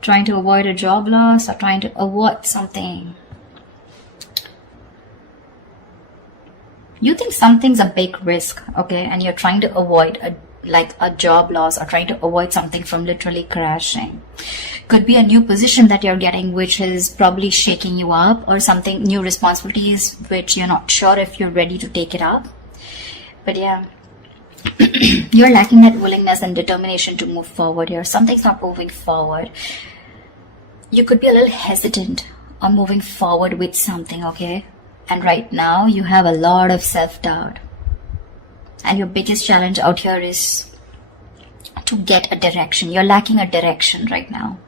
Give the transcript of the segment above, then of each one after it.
Trying to avoid a job loss or trying to avoid something. You think something's a big risk, okay, and you're trying to avoid a job loss or trying to avoid something from literally crashing. Could be a new position that you're getting which is probably shaking you up, or something, new responsibilities which you're not sure if you're ready to take it up. But yeah, you're lacking that willingness and determination to move forward here. Something's not moving forward. You could be a little hesitant on moving forward with something, okay? And right now you have a lot of self-doubt. And your biggest challenge out here is to get a direction. You're lacking a direction right now.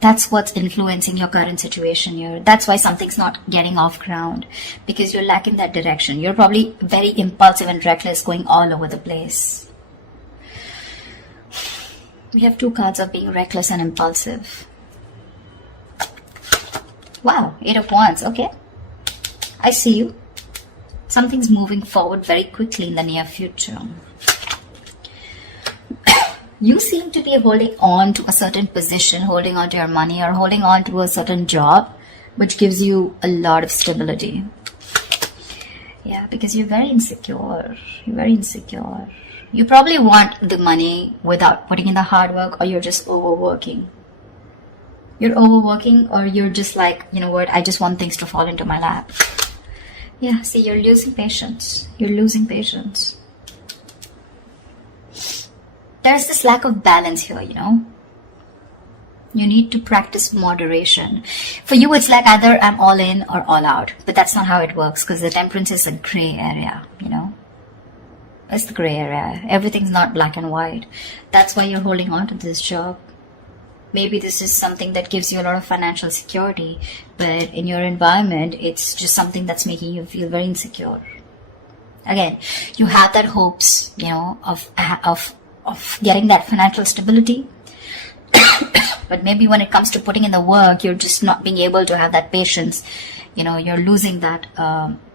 That's what's influencing your current situation here. That's why something's not getting off ground, because you're lacking that direction. You're probably very impulsive and reckless, going all over the place. We have two cards of being reckless and impulsive. Wow, 8 of Wands, okay. I see you. Something's moving forward very quickly in the near future. You seem to be holding on to a certain position, holding on to your money, or holding on to a certain job, which gives you a lot of stability. Yeah, because you're very insecure. You're very insecure. You probably want the money without putting in the hard work, or you're just overworking. You're overworking, or you're just like, you know what, I just want things to fall into my lap. Yeah, see, you're losing patience. You're losing patience. There's this lack of balance here, you know. You need to practice moderation. For you, it's like either I'm all in or all out. But that's not how it works, because the Temperance is a gray area, you know. It's the gray area. Everything's not black and white. That's why you're holding on to this job. Maybe this is something that gives you a lot of financial security, but in your environment, it's just something that's making you feel very insecure. Again, you have that hopes, you know, of getting that financial stability. But maybe when it comes to putting in the work, you're just not being able to have that patience. You know, you're losing that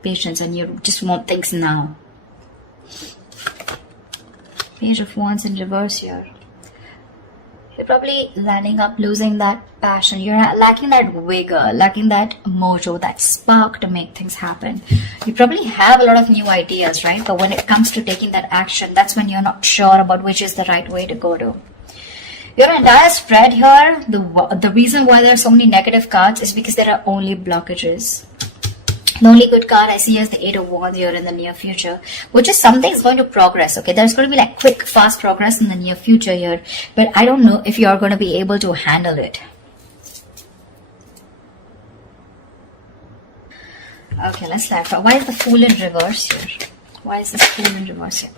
patience, and you just want things now. Page of Wands in reverse here. You're probably landing up losing that passion. You're lacking that vigor, lacking that mojo, that spark to make things happen. You probably have a lot of new ideas, right? But when it comes to taking that action, that's when you're not sure about which is the right way to go to. Your entire spread here, the reason why there are so many negative cards is because there are only blockages. The only good card I see is the 8 of Wands here in the near future, which is something's going to progress, okay? There's going to be like quick, fast progress in the near future here, but I don't know if you're going to be able to handle it. Okay, let's clarify. Why is the Fool in reverse here? Why is this Fool in reverse here?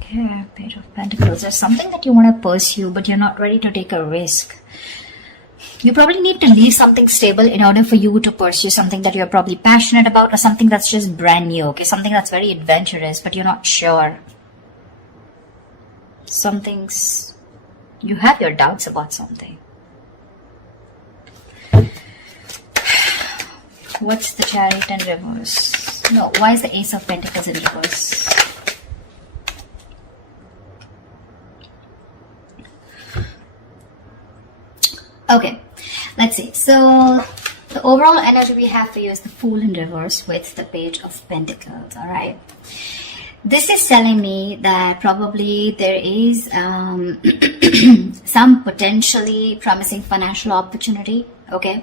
Okay, Page of Pentacles. There's something that you want to pursue, but you're not ready to take a risk. You probably need to leave something stable in order for you to pursue something that you're probably passionate about, or something that's just brand new, okay? Something that's very adventurous, but you're not sure. You have your doubts about something. What's the Chariot in reverse? No, why is the Ace of Pentacles in reverse? Okay, let's see. So the overall energy we have for you is the Fool in reverse with the Page of Pentacles. All right. This is telling me that probably there is some potentially promising financial opportunity. Okay.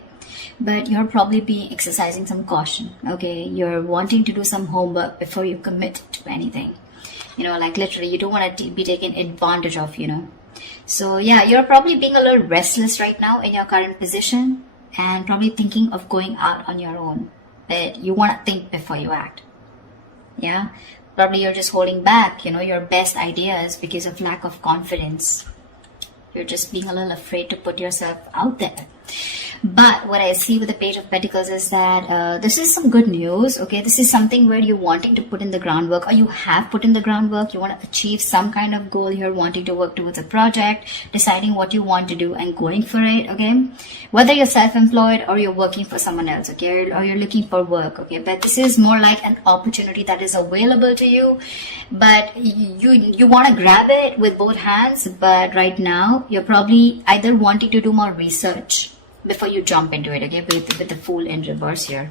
But you're probably be exercising some caution. Okay. You're wanting to do some homework before you commit to anything. You know, like literally you don't want to be taken advantage of, you know. So yeah, you're probably being a little restless right now in your current position, and probably thinking of going out on your own. But you want to think before you act. Yeah, probably you're just holding back, you know, your best ideas because of lack of confidence. You're just being a little afraid to put yourself out there. But what I see with the Page of Pentacles is that this is some good news, okay? This is something where you're wanting to put in the groundwork, or you have put in the groundwork. You want to achieve some kind of goal here, wanting to work towards a project, deciding what you want to do and going for it, okay? Whether you're self-employed or you're working for someone else, okay? Or you're looking for work, okay? But this is more like an opportunity that is available to you, but you want to grab it with both hands. But right now, you're probably either wanting to do more research before you jump into it, okay, with the Fool in reverse here.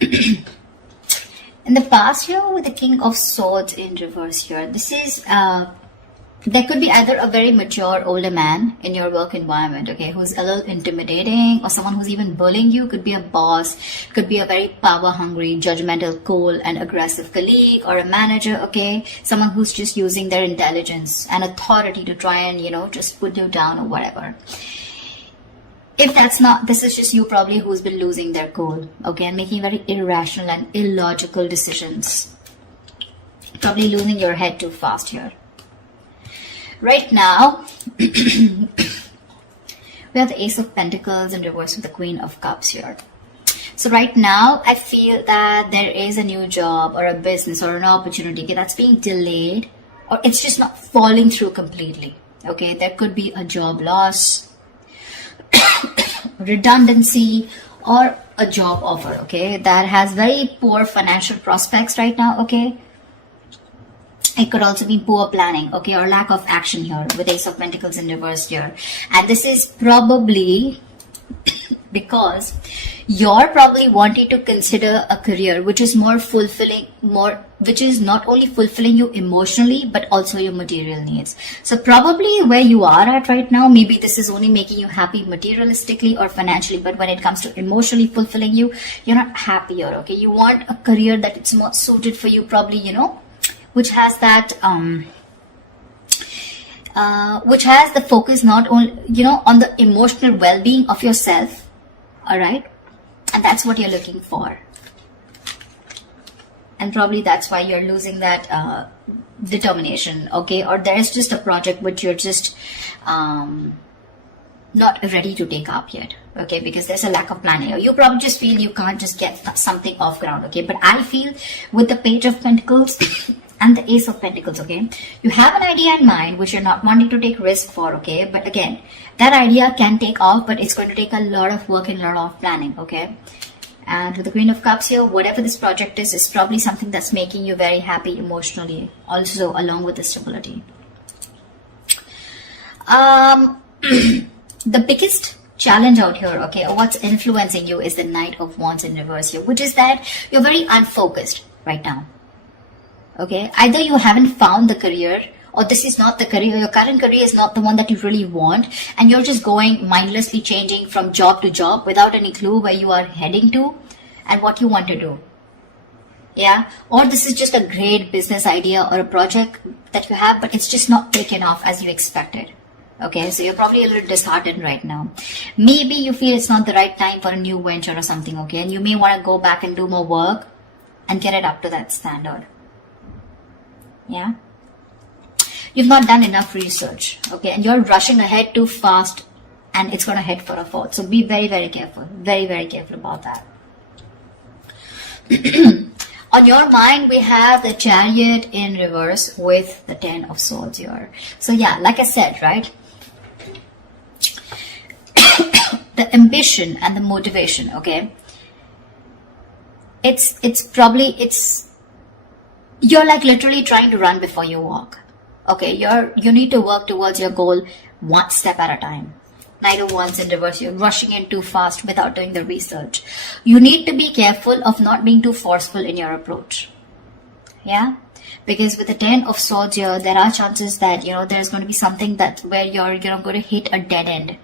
In the past here, with the King of Swords in reverse here, this is, there could be either a very mature older man in your work environment, okay, who's a little intimidating, or someone who's even bullying you. Could be a boss, could be a very power-hungry, judgmental, cold, and aggressive colleague, or a manager, okay, someone who's just using their intelligence and authority to try and, you know, just put you down or whatever. If that's not, this is just you probably who's been losing their cool, okay, and making very irrational and illogical decisions. Probably losing your head too fast here. Right now, we have the Ace of Pentacles in reverse with the Queen of Cups here. So right now, I feel that there is a new job or a business or an opportunity, okay, that's being delayed, or it's just not falling through completely, okay? There could be a job loss, redundancy, or a job offer, okay, that has very poor financial prospects right now, okay. It could also be poor planning, okay, or lack of action here with Ace of Pentacles in reverse here. And this is probably because you're probably wanting to consider a career which is more fulfilling, which is not only fulfilling you emotionally, but also your material needs. So probably where you are at right now, maybe this is only making you happy materialistically or financially, but when it comes to emotionally fulfilling you, you're not happier, okay? You want a career that it's more suited for you, probably, you know, which has that, which has the focus not only, you know, on the emotional well-being of yourself, all right? And that's what you're looking for. And probably that's why you're losing that determination, okay? Or there's just a project which you're just not ready to take up yet, okay? Because there's a lack of planning. Or you probably just feel you can't just get something off ground, okay? But I feel with the Page of Pentacles and the Ace of Pentacles, okay, you have an idea in mind which you're not wanting to take risk for, okay? But again, that idea can take off, but it's going to take a lot of work and a lot of planning, okay? And with the Queen of Cups here, whatever this project is probably something that's making you very happy emotionally, also along with the stability. The biggest challenge out here, okay, or what's influencing you is the Knight of Wands in reverse here, which is that you're very unfocused right now, okay? Either you haven't found the career, or this is not the career, your current career is not the one that you really want, and you're just going mindlessly changing from job to job without any clue where you are heading to and what you want to do. Yeah, or this is just a great business idea or a project that you have, but it's just not taken off as you expected. Okay, so you're probably a little disheartened right now. Maybe you feel it's not the right time for a new venture or something, okay? And you may want to go back and do more work and get it up to that standard. Yeah? You've not done enough research, okay? And you're rushing ahead too fast and it's going to head for a fall. So be very, very careful. Very, very careful about that. On your mind, we have the Chariot in reverse with the Ten of Swords here. So yeah, like I said, right? The ambition and the motivation, okay? You're like literally trying to run before you walk. Okay, you need to work towards your goal one step at a time. Knight of Wands in reverse, you're rushing in too fast without doing the research. You need to be careful of not being too forceful in your approach. Yeah? Because with the Ten of Swords here, there are chances that, you know, there's going to be something that where you're going to hit a dead end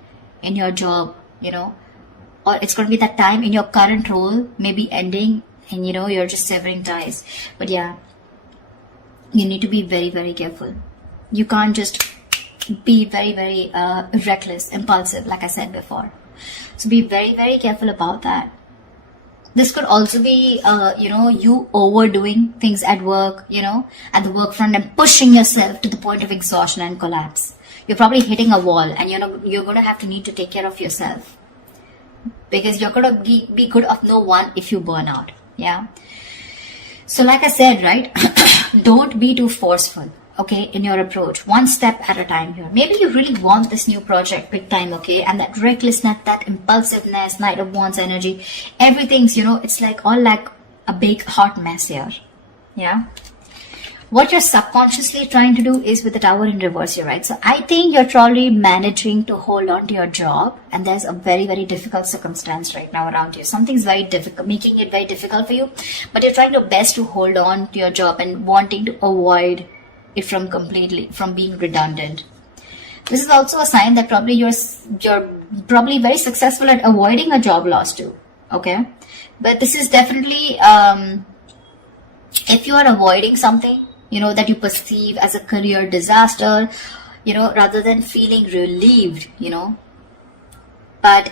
in your job, you know, or it's going to be that time in your current role maybe ending and, you know, you're just severing ties. But yeah, you need to be very, very careful. You can't just be very, very reckless, impulsive, like I said before. So be very, very careful about that. This could also be, you know, you overdoing things at work, you know, at the work front and pushing yourself to the point of exhaustion and collapse. you're probably hitting a wall, and you're going to have to need to take care of yourself, because you're going to be good of no one if you burn out. Yeah. So like I said, right, don't be too forceful, okay, in your approach. One step at a time here. Maybe you really want this new project big time, okay, and that recklessness, that impulsiveness, Knight of Wands energy, everything's, it's like all like a big hot mess here. Yeah. What you're subconsciously trying to do is with the Tower in reverse here, right? So I think you're probably managing to hold on to your job, and there's a very, very difficult circumstance right now around you. Something's very difficult, making it very difficult for you, but you're trying your best to hold on to your job and wanting to avoid it from being redundant. This is also a sign that probably you're probably very successful at avoiding a job loss too, okay? But this is definitely, if you are avoiding something, that you perceive as a career disaster, rather than feeling relieved, but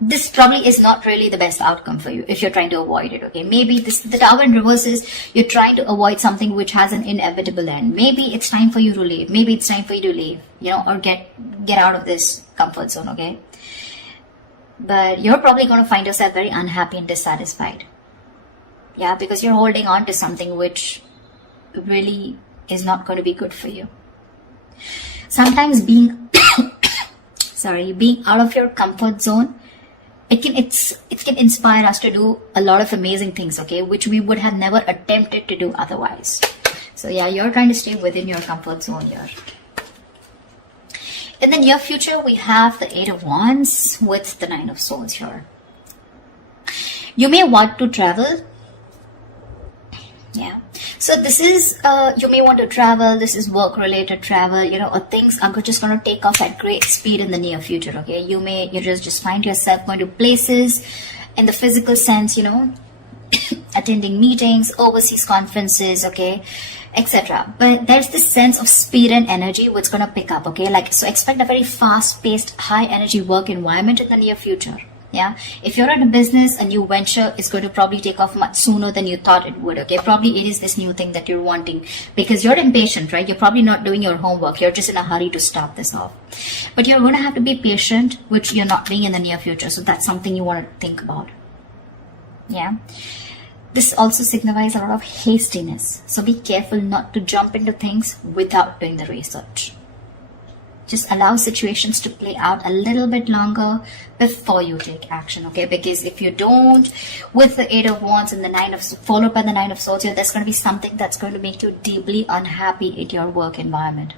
this probably is not really the best outcome for you if you're trying to avoid it, okay? Maybe the Tower in reverse is you're trying to avoid something which has an inevitable end. Maybe it's time for you to leave. Maybe it's time for you to leave, or get out of this comfort zone, okay? But you're probably going to find yourself very unhappy and dissatisfied. Yeah, because you're holding on to something which really is not going to be good for you. Sometimes being out of your comfort zone, it can inspire us to do a lot of amazing things, okay, which we would have never attempted to do otherwise. So yeah, you're trying to stay within your comfort zone here. In the near future, we have the Eight of Wands with the Nine of Swords here. You may want to travel. Yeah. So this is, you may want to travel. This is work-related travel, or things are just going to take off at great speed in the near future, okay? You just find yourself going to places in the physical sense, attending meetings, overseas conferences, okay, etc. But there's this sense of speed and energy which is going to pick up, okay? So expect a very fast-paced, high-energy work environment in the near future. Yeah, if you're in a business, a new venture is going to probably take off much sooner than you thought it would, okay? Probably it is this new thing that you're wanting because you're impatient, right? You're probably not doing your homework. You're just in a hurry to start this off. But you're going to have to be patient, which you're not being in the near future. So that's something you want to think about. Yeah. This also signifies a lot of hastiness. So be careful not to jump into things without doing the research. Just allow situations to play out a little bit longer before you take action, okay? Because if you don't, with the Eight of Wands and the followed by the Nine of Swords, there's going to be something that's going to make you deeply unhappy in your work environment.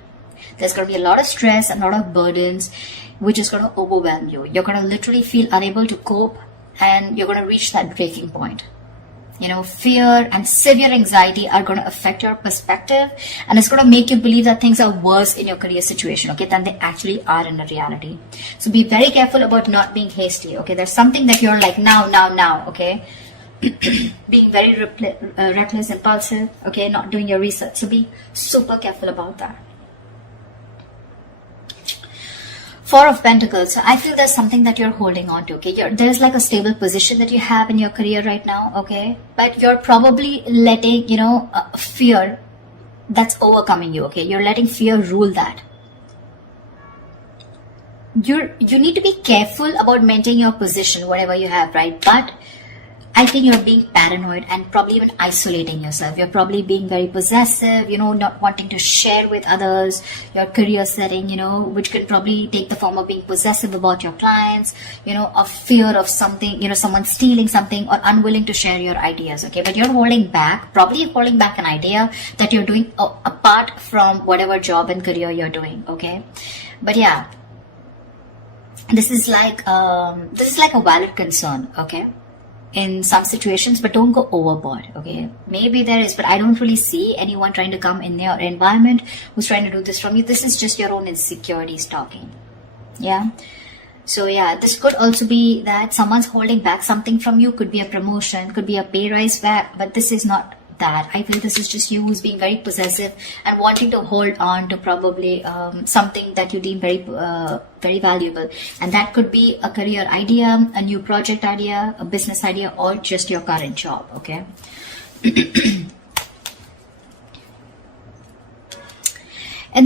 There's going to be a lot of stress and a lot of burdens, which is going to overwhelm you. You're going to literally feel unable to cope, and you're going to reach that breaking point. Fear and severe anxiety are going to affect your perspective, and it's going to make you believe that things are worse in your career situation, okay, than they actually are in the reality. So be very careful about not being hasty, okay? There's something that you're like now, okay? Being very reckless, impulsive, okay? Not doing your research. So be super careful about that. Four of Pentacles. So I feel there's something that you're holding on to, okay? There's like a stable position that you have in your career right now, okay? But you're probably letting, fear that's overcoming you, okay? You're letting fear rule that. You need to be careful about maintaining your position, whatever you have, right? But I think you're being paranoid and probably even isolating yourself. You're probably being very possessive, not wanting to share with others your career setting, which can probably take the form of being possessive about your clients, of fear of something, someone stealing something, or unwilling to share your ideas, okay? But you're holding back an idea that you're doing apart from whatever job and career you're doing, okay? But yeah, this is like a valid concern, okay? In some situations, but don't go overboard, okay? Maybe there is, but I don't really see anyone trying to come in your environment who's trying to do this from you. This is just your own insecurities talking. Yeah. So yeah, this could also be that someone's holding back something from you. Could be a promotion, could be a pay rise back, but this is not that. I feel this is just you who's being very possessive and wanting to hold on to probably something that you deem very valuable, and that could be a career idea, a new project idea, a business idea, or just your current job, okay?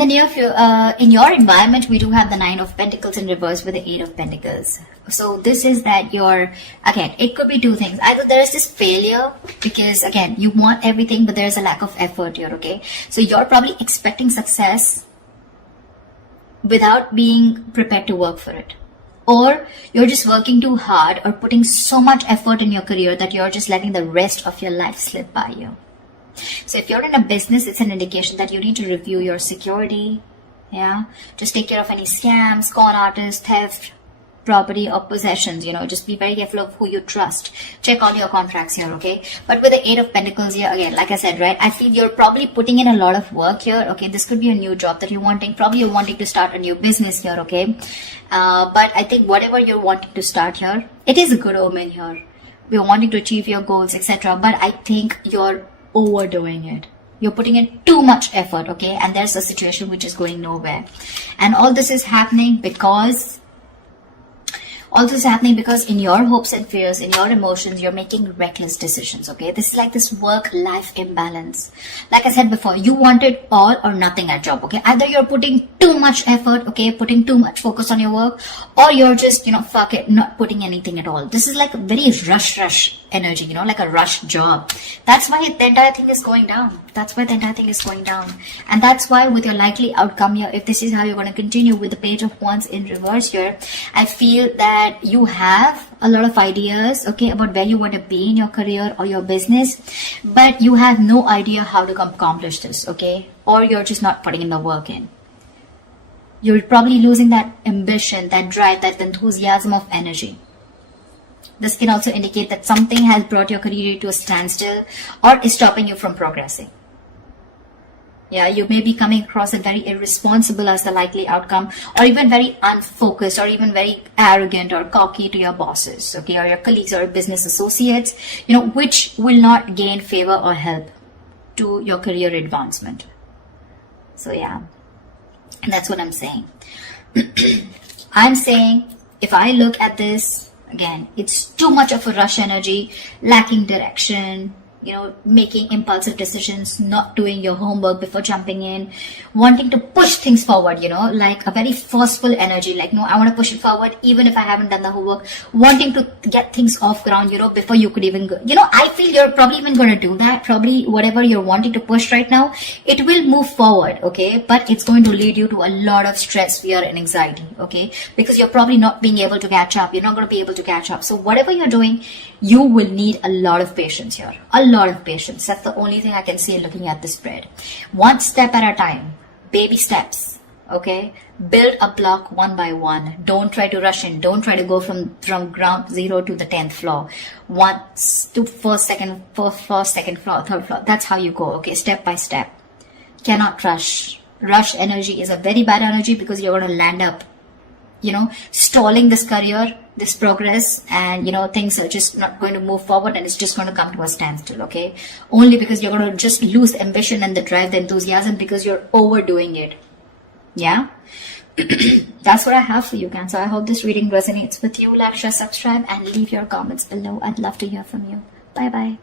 the in your environment, we do have the 9 of Pentacles in reverse with the 8 of Pentacles. So this is that again, it could be two things. Either there is this failure because, again, you want everything, but there's a lack of effort here, okay? So you're probably expecting success without being prepared to work for it. Or you're just working too hard or putting so much effort in your career that you're just letting the rest of your life slip by you. So if you're in a business, it's an indication that you need to review your security. Yeah, just take care of any scams, con artists, theft, property or possessions. Just be very careful of who you trust. Check all your contracts here, okay? But with the 8 of Pentacles here, again, like I said, right, I feel you're probably putting in a lot of work here, okay? This could be a new job that you're wanting. Probably you're wanting to start a new business here, okay? But I think whatever you're wanting to start here, it is a good omen here. We're wanting to achieve your goals, etc. But I think you're overdoing it. You're putting in too much effort, okay? And there's a situation which is going nowhere. And all this is happening because in your hopes and fears, in your emotions, you're making reckless decisions, okay? This is like this work-life imbalance. Like I said before, you wanted all or nothing at job, okay? Either you're putting too much effort, okay, putting too much focus on your work, or you're just, fuck it, not putting anything at all. This is like a very rush energy, like a rush job. That's why the entire thing is going down. And that's why with your likely outcome here, if this is how you're going to continue with the Page of Wands in reverse here, I feel that you have a lot of ideas, okay, about where you want to be in your career or your business, but you have no idea how to accomplish this, okay? Or you're just not putting in the work in. You're probably losing that ambition, that drive, that enthusiasm of energy. This can also indicate that something has brought your career to a standstill or is stopping you from progressing. Yeah, you may be coming across as very irresponsible as the likely outcome, or even very unfocused, or even very arrogant or cocky to your bosses, okay, or your colleagues or business associates, which will not gain favor or help to your career advancement. So yeah, and that's what I'm saying. I'm saying if I look at this, again, it's too much of a rush energy, lacking direction, making impulsive decisions, not doing your homework before jumping in, wanting to push things forward, like a very forceful energy, like, no, I want to push it forward even if I haven't done the homework, wanting to get things off ground, before you could even go. I feel you're probably even going to do that. Probably whatever you're wanting to push right now, it will move forward, okay? But it's going to lead you to a lot of stress, fear, and anxiety, okay? Because you're probably not being able to catch up. You're not going to be able to catch up. So whatever you're doing, you will need a lot of patience here. A lot of patience. That's the only thing I can see looking at this spread. One step at a time. Baby steps. Okay? Build a block one by one. Don't try to rush in. Don't try to go from ground zero to the 10th floor. Once to first, second floor, third floor. That's how you go. Okay? Step by step. Cannot rush. Rush energy is a very bad energy because you're going to land up, stalling this career, this progress, and things are just not going to move forward, and it's just going to come to a standstill, okay? Only because you're going to just lose the ambition and the drive, the enthusiasm, because you're overdoing it. Yeah? That's what I have for you, Cancer. I hope this reading resonates with you. Like, share, subscribe, and leave your comments below. I'd love to hear from you. Bye bye.